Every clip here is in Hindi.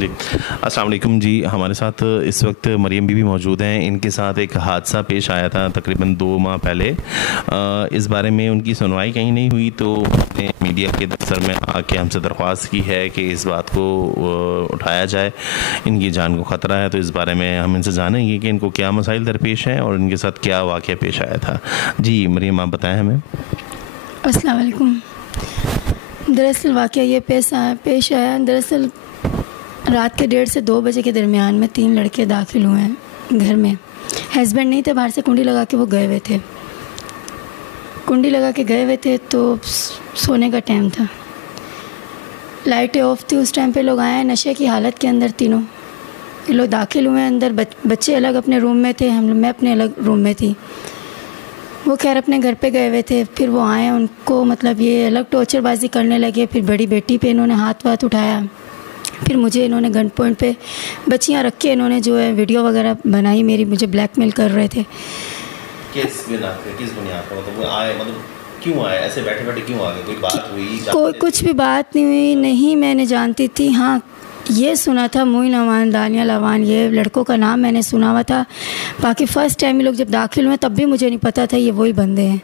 जी, अस्सलाम वालेकुम जी। हमारे साथ इस वक्त मरियम बीबी मौजूद हैं। इनके साथ एक हादसा पेश आया था तकरीबन 2 माह पहले। इस बारे में उनकी सुनवाई कहीं नहीं हुई, तो हमने मीडिया के दफ्तर में आके हमसे दरख्वास्त की है कि इस बात को उठाया जाए। इनकी जान को ख़तरा है, तो इस बारे में हम इनसे जानेंगे कि इनको क्या मसाइल दरपेश हैं और इनके साथ क्या वाक़या पेश आया था। जी मरियम, आप बताएँ हमें। अस्सलाम वालेकुम। दरअसल वाक़या ये पेश आया। दरअसल रात के 1:30 से 2 बजे के दरमियान में 3 लड़के दाखिल हुए हैं घर में। हस्बैंड नहीं थे, बाहर से कुंडी लगा के वो गए हुए थे। कुंडी लगा के गए हुए थे तो सोने का टाइम था, लाइटें ऑफ थी। उस टाइम पे लोग आए नशे की हालत के अंदर। तीनों ये लोग दाखिल हुए अंदर। बच्चे अलग अपने रूम में थे, मैं अपने अलग रूम में थी। वो खैर अपने घर पे गए हुए थे। फिर वो आए, उनको मतलब ये अलग टॉर्चरबाजी करने लगे। फिर बड़ी बेटी पे इन्होंने हाथ उठाया। फिर मुझे इन्होंने गन पॉइंट पे बच्चियां रख के इन्होंने जो है वीडियो वगैरह बनाई मेरी, मुझे ब्लैकमेल कर रहे थे। किस बुनियाद पे मतलब वो आए, मतलब क्यों आए, ऐसे बैठे बैठे क्यों आ गए? कोई बात हुई? कोई कुछ भी बात नहीं हुई। नहीं, मैंने जानती थी। हाँ, ये सुना था मोइन अमान, दानिया लवान, ये लड़कों का नाम मैंने सुना हुआ था। बाकी फ़र्स्ट टाइम ये लोग जब दाखिल हुए तब भी मुझे नहीं पता था ये वही बंदे हैं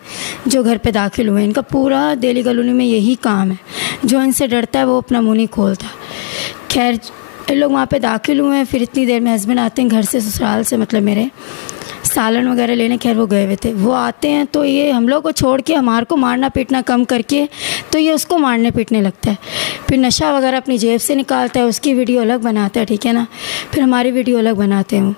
जो घर पे दाखिल हुए। इनका पूरा दिल्ली कॉलोनी में यही काम है, जो इनसे डरता है वो अपना मुँह नहीं खोलता। खैर ये लोग वहाँ पे दाखिल हुए हैं। फिर इतनी देर में हस्बैंड आते हैं घर से, ससुराल से, मतलब मेरे सालन वगैरह लेने। खैर वो गए हुए थे। वो आते हैं तो ये हम लोग को छोड़ के हमारे को मारना पीटना कम करके तो ये उसको मारने पीटने लगता है। फिर नशा वगैरह अपनी जेब से निकालता है, उसकी वीडियो अलग बनाता है, ठीक है ना। फिर हमारी वीडियो अलग बनाते हैं।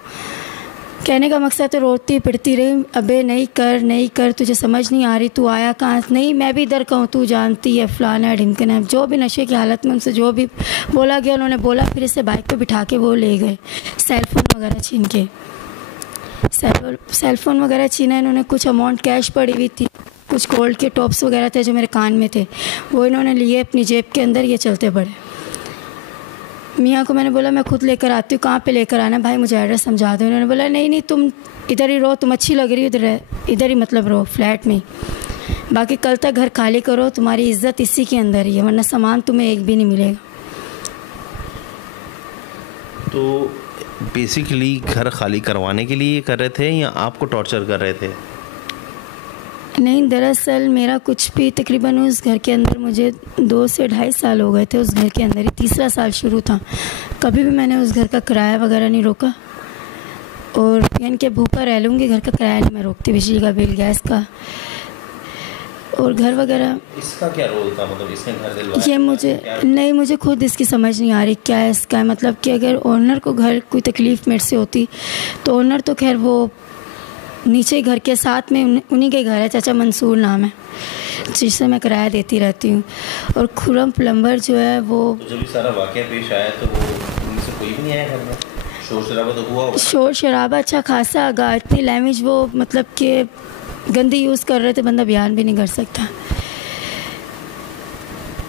कहने का मकसद तो रोती पिटती रही, अबे नहीं कर, तुझे समझ नहीं आ रही, तू आया कहाँ? नहीं, मैं भी इधर कहूँ, तू जानती है, फलाना ढिमकना। जो भी नशे की हालत में उनसे जो भी बोला गया उन्होंने बोला। फिर इसे बाइक पे बिठा के वो ले गए, सेलफ़ोन वगैरह छीन के। सेलफ़ोन वगैरह छीना इन्होंने। कुछ अमाउंट कैश पड़ी हुई थी, कुछ गोल्ड के टॉप्स वगैरह थे जो मेरे कान में थे, वो इन्होंने लिए अपनी जेब के अंदर। ये चलते पड़े। मियाँ को मैंने बोला मैं खुद लेकर आती हूँ। कहाँ पे लेकर आना भाई, मुझे एड्रेस समझा दो। उन्होंने बोला नहीं तुम इधर ही रहो, तुम अच्छी लग रही हो, इधर ही मतलब रहो फ्लैट में। बाकी कल तक घर खाली करो, तुम्हारी इज्जत इसी के अंदर ही है, वरना सामान तुम्हें एक भी नहीं मिलेगा। तो बेसिकली घर खाली करवाने के लिए कर रहे थे या आपको टॉर्चर कर रहे थे? नहीं, दरअसल मेरा कुछ भी तकरीबन उस घर के अंदर मुझे 2 से 2.5 साल हो गए थे। उस घर के अंदर ही 3रा साल शुरू था। कभी भी मैंने उस घर का किराया वगैरह नहीं रोका, और यानी कि भूखा रह लूँगी, घर का किराया नहीं मैं रोकती, बिजली का बिल, गैस का और घर वगैरह। इसका क्या रोल था, मतलब इसने घर दिलवाया? ये मुझे खुद इसकी समझ नहीं आ रही क्या है इसका। मतलब कि अगर ओनर को घर कोई तकलीफ़ मेरे से होती तो ओनर तो खैर वो नीचे घर के साथ में उन्हीं के घर है, चाचा मंसूर नाम है, जिससे मैं किराया देती रहती हूँ। और खुरम प्लम्बर जो है वो, तो जब ये सारा वाक़या पेश आया तो वो उनमें से कोई भी नहीं आया घर में? शोर शराबा तो हुआ? शोर शराबा अच्छा खासा आगा। इतनी लैंग्वेज वो मतलब कि गंदी यूज़ कर रहे थे, बंदा बयान भी नहीं कर सकता।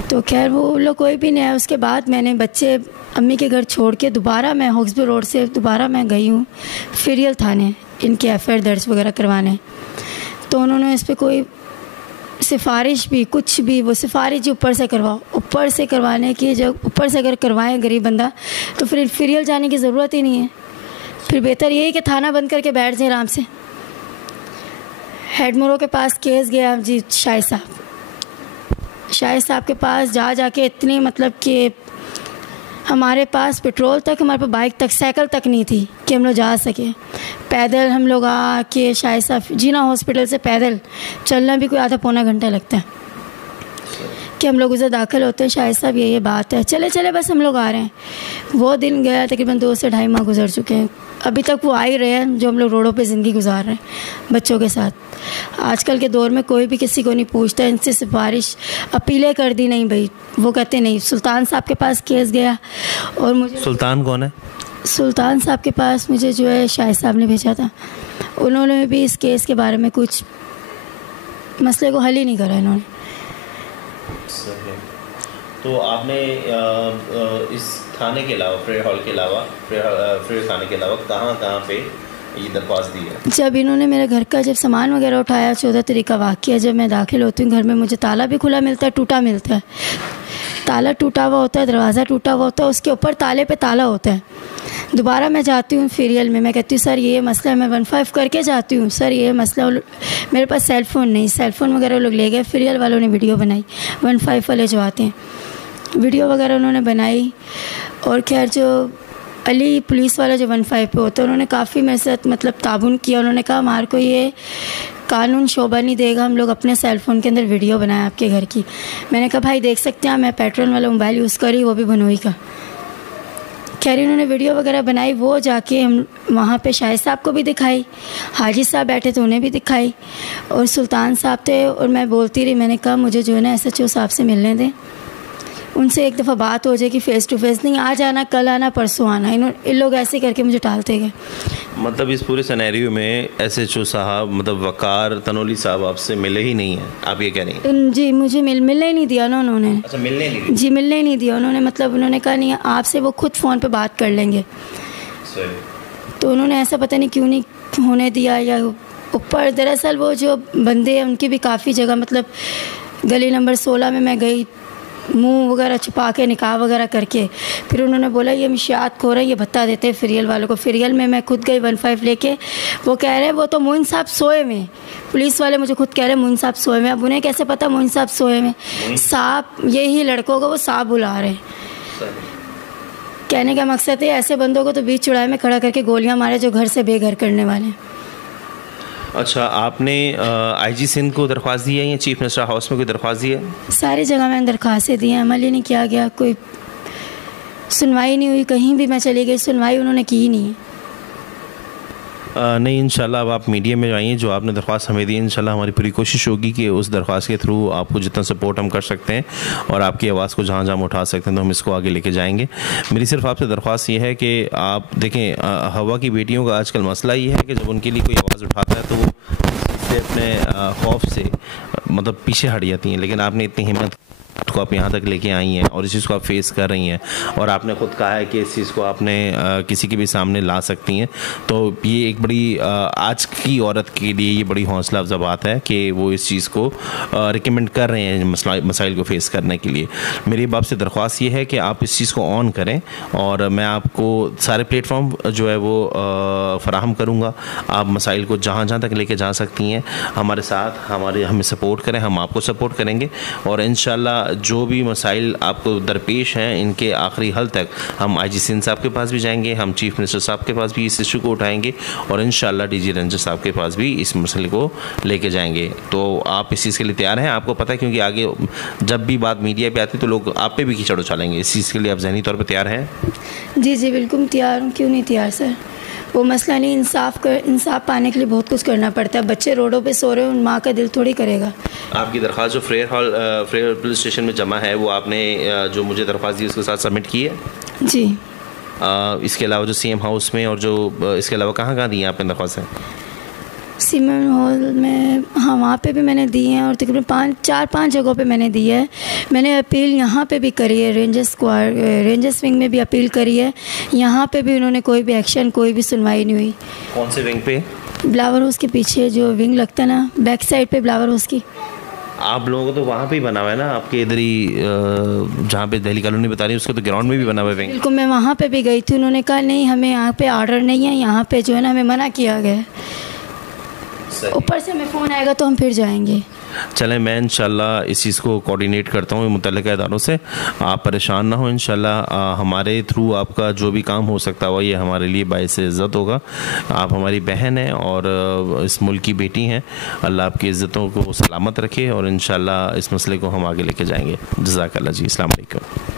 तो खैर वो लोग कोई भी नहीं आया। उसके बाद मैंने बच्चे अम्मी के घर छोड़ के दोबारा मैं हॉक्सबी रोड से दोबारा मैं गई हूँ फिरियल थाने, इनके एफआईआर दर्ज वगैरह करवाने। तो उन्होंने इस पर कोई सिफारिश भी कुछ भी, वो सिफारिश जी ऊपर से करवाओ, ऊपर से करवाने की, जब ऊपर से अगर करवाएं गरीब बंदा तो फिर फिरियल जाने की ज़रूरत ही नहीं है। फिर बेहतर यही कि थाना बंद करके बैठ जाए आराम से। हेड मोरो के पास केस गया जी, शाहिद साहब के पास जाके इतनी मतलब कि हमारे पास पेट्रोल तक, हमारे पास बाइक तक, साइकिल तक नहीं थी कि हम लोग जा सके। पैदल हम लोग आके शाहिद साहब जीना हॉस्पिटल से पैदल चलना भी कोई आधा पौना घंटा लगता है कि हम लोग उधर दाखिल होते हैं। शाहिद साहब ये बात है, चले बस हम लोग आ रहे हैं। वो दिन गया, तकरीबन 2 से 2.5 माह गुजर चुके हैं। अभी तक वो आ ही रहे हैं, जो हम लोग रोडों पे ज़िंदगी गुजार रहे हैं बच्चों के साथ। आजकल के दौर में कोई भी किसी को नहीं पूछता। इनसे सिफारिश अपीलें कर दी, नहीं भाई, वो कहते नहीं। सुल्तान साहब के पास केस गया और मुझे, सुल्तान कौन है? सुल्तान साहब के पास मुझे जो है शाहिद साहब ने भेजा था। उन्होंने भी इस केस के बारे में कुछ मसले को हल ही नहीं करा इन्होंने। तो आपने इस थाने के अलावा, फ्रेयर हॉल के अलावा, फ्रेयर थाने के अलावा कहाँ पे ये दरख्वास्त दी है? जब इन्होंने मेरे घर का जब सामान वगैरह उठाया, 14 तारीख का वाक़या, जब मैं दाखिल होती हूँ घर में, मुझे ताला भी खुला मिलता है, टूटा मिलता है। ताला टूटा हुआ होता है, दरवाज़ा टूटा हुआ होता है, उसके ऊपर ताले पे ताला होता है। दोबारा मैं जाती हूँ फीरियल में, मैं कहती हूँ सर ये मसला है, मैं 15 करके जाती हूँ, सर ये मसला, मेरे पास सेल फ़ोन नहीं, सेल फ़ोन वगैरह लोग ले गए। फीरियल वालों ने वीडियो बनाई, 15 वाले जो आते हैं, वीडियो वगैरह उन्होंने बनाई। और खैर जो अली पुलिस वाला जो 15 पे होता है, उन्होंने काफ़ी मेरे साथ मतलब ताबुन किया। उन्होंने कहा हमारे को ये कानून शोभा नहीं देगा, हम लोग अपने सेल फ़ोन के अंदर वीडियो बनाएं आपके घर की। मैंने कहा भाई देख सकते हैं, मैं पेट्रोल वाला मोबाइल यूज़ करी, वो भी बनोई का। खैर इन्होंने वीडियो वगैरह बनाई, वो जाके हम वहाँ पे शाहिद साहब को भी दिखाई, हाजी साहब बैठे थे उन्हें भी दिखाई, और सुल्तान साहब थे। और मैं बोलती रही, मैंने कहा मुझे जो है ना SHO साहब से मिलने दें, उनसे एक दफ़ा बात हो जाए कि फ़ेस टू फेस, नहीं आज आना, कल आना, परसों आना। इन लोग ऐसे करके मुझे टालते गए। मतलब इस पूरे सिनेरियो में SHO साहब मतलब वकार तनोली साहब आपसे मिले ही नहीं हैं, आप ये कह रही हैं? जी मुझे मिलने ही नहीं दिया ना उन्होंने। अच्छा, मिलने नहीं दिया? जी मिलने ही नहीं दिया उन्होंने। मतलब उन्होंने कहा नहीं आपसे वो खुद फ़ोन पे बात कर लेंगे। तो उन्होंने ऐसा पता नहीं क्यों नहीं होने दिया। या ऊपर दरअसल वो जो बंदे हैं उनकी भी काफ़ी जगह, मतलब गली नंबर 16 में मैं गई, मुंह वगैरह छुपा के निकाह वगैरह करके, फिर उन्होंने बोला ये मिशियात खो रहे हैं, ये भत्ता देते हैं फीरियल वालों को। फीरियल में मैं खुद गई 15 लेके, वो कह रहे हैं वो तो मोइन साहब सोए में, पुलिस वाले मुझे खुद कह रहे हैं मोइन साहब सोए में। अब उन्हें कैसे पता मोइन साहब सोए में? साहब यही लड़कों को वो साहब बुला रहे हैं। कहने का मकसद है ऐसे बंदों को तो बीच चौराहे में खड़ा करके गोलियां मारे जो घर से बेघर करने वाले हैं। अच्छा, आपने IG सिंध को दरख्वास्त दी है या चीफ मिनिस्टर हाउस में कोई दरख्वास्त दी है? सारी जगह मैंने दरख्वास्तें दी हैं, अमल ही नहीं किया गया, कोई सुनवाई नहीं हुई। कहीं भी मैं चली गई, सुनवाई उन्होंने की ही नहीं है। नहीं, इंशाल्लाह अब आप मीडिया में आइए, जो आपने दरख्वास्त हमें दी, इंशाल्लाह हमारी पूरी कोशिश होगी कि उस दरख्वास्त के थ्रू आपको जितना सपोर्ट हम कर सकते हैं और आपकी आवाज़ को जहाँ जहाँ हम उठा सकते हैं तो हम इसको आगे लेके जाएंगे। मेरी सिर्फ आपसे दरख्वास्त ये है कि आप देखें, हवा की बेटियों का आजकल मसला ये है कि जब उनके लिए कोई आवाज़ उठाता है तो वो अपने खौफ से मतलब पीछे हट जाती हैं। लेकिन आपने इतनी हिम्मत को आप यहाँ तक लेके आई हैं और इस चीज़ को आप फेस कर रही हैं, और आपने खुद कहा है कि इस चीज़ को आपने किसी के भी सामने ला सकती हैं, तो ये एक बड़ी आज की औरत के लिए ये बड़ी हौसला अफजा बात है कि वो इस चीज़ को रिकमेंड कर रहे हैं मसाइल को फेस करने के लिए। मेरी बाप से दरख्वास्त ये है कि आप इस चीज़ को ऑन करें, और मैं आपको सारे प्लेटफॉर्म जो है वो फराहम करूँगा। आप मसाइल को जहाँ जहाँ तक लेके जा सकती हैं हमारे साथ, हमें सपोर्ट करें, हम आपको सपोर्ट करेंगे, और इंशाल्लाह जो भी मसाइल आपको दरपेश हैं इनके आखिरी हल तक हम IG सिंध साहब के पास भी जाएंगे, हम चीफ मिनिस्टर साहब के पास भी इस इशू को उठाएंगे, और इंशाल्लाह DG रंजन साहब के पास भी इस मसले को लेके जाएंगे। तो आप इस चीज़ के लिए तैयार हैं? आपको पता है क्योंकि आगे जब भी बात मीडिया पे आती है तो लोग आप पे भी कीचड़ उछालेंगे, इस चीज़ के लिए आप ज़हनी तौर पर तैयार हैं? जी बिल्कुल तैयार हूँ, क्यों नहीं तैयार सर। वो मसला नहीं, इंसाफ पाने के लिए बहुत कुछ करना पड़ता है। बच्चे रोडों पे सो रहे हैं, उन माँ का दिल थोड़ी करेगा। आपकी दरख्वास्त जो फ्रेयर पुलिस स्टेशन में जमा है वो आपने जो मुझे दरख्वास्त दी उसके साथ सबमिट की है? जी। इसके अलावा जो CM हाउस में और जो इसके अलावा कहाँ दी हैं आपने दरख्वास्तें? सीमेंट हॉल में, हाँ वहाँ पे भी मैंने दी हैं, और तकरीबन 4-5 जगहों पे मैंने दी है। मैंने अपील यहाँ पे भी करी है, रेंजर्स विंग में भी अपील करी है, यहाँ पे भी उन्होंने कोई भी एक्शन, कोई भी सुनवाई नहीं हुई। कौन से विंग पे? ब्लावर हाउस के पीछे जो विंग लगता है ना, बैक साइड पे ब्लावर हाउस की। आप लोगों को तो वहाँ पे ही बना हुआ है ना, आपके इधर ही जहाँ पे दिल्ली कॉलोनी बता रही है उसको तो ग्राउंड में भी बना हुआ है विंग। बिल्कुल, मैं वहाँ पे भी गई थी, उन्होंने कहा नहीं हमें यहाँ पे ऑर्डर नहीं है, यहाँ पे जो है ना हमें मना किया गया है, ऊपर से हमें फ़ोन आएगा तो हम फिर जाएंगे। चलें, मैं इंशाल्लाह इस चीज़ को कोऑर्डिनेट करता हूँ मुतल्लिका इदारों से, आप परेशान ना हो। इंशाल्लाह हमारे थ्रू आपका जो भी काम हो सकता हुआ ये हमारे लिए बाइस इज़्ज़त होगा। आप हमारी बहन हैं और इस मुल्क की बेटी हैं, अल्लाह आपकी इज़्ज़तों को सलामत रखे, और इंशाल्लाह इस मसले को हम आगे लेके जाएंगे। जज़ाकल्लाह जी, अस्सलाम वालेकुम।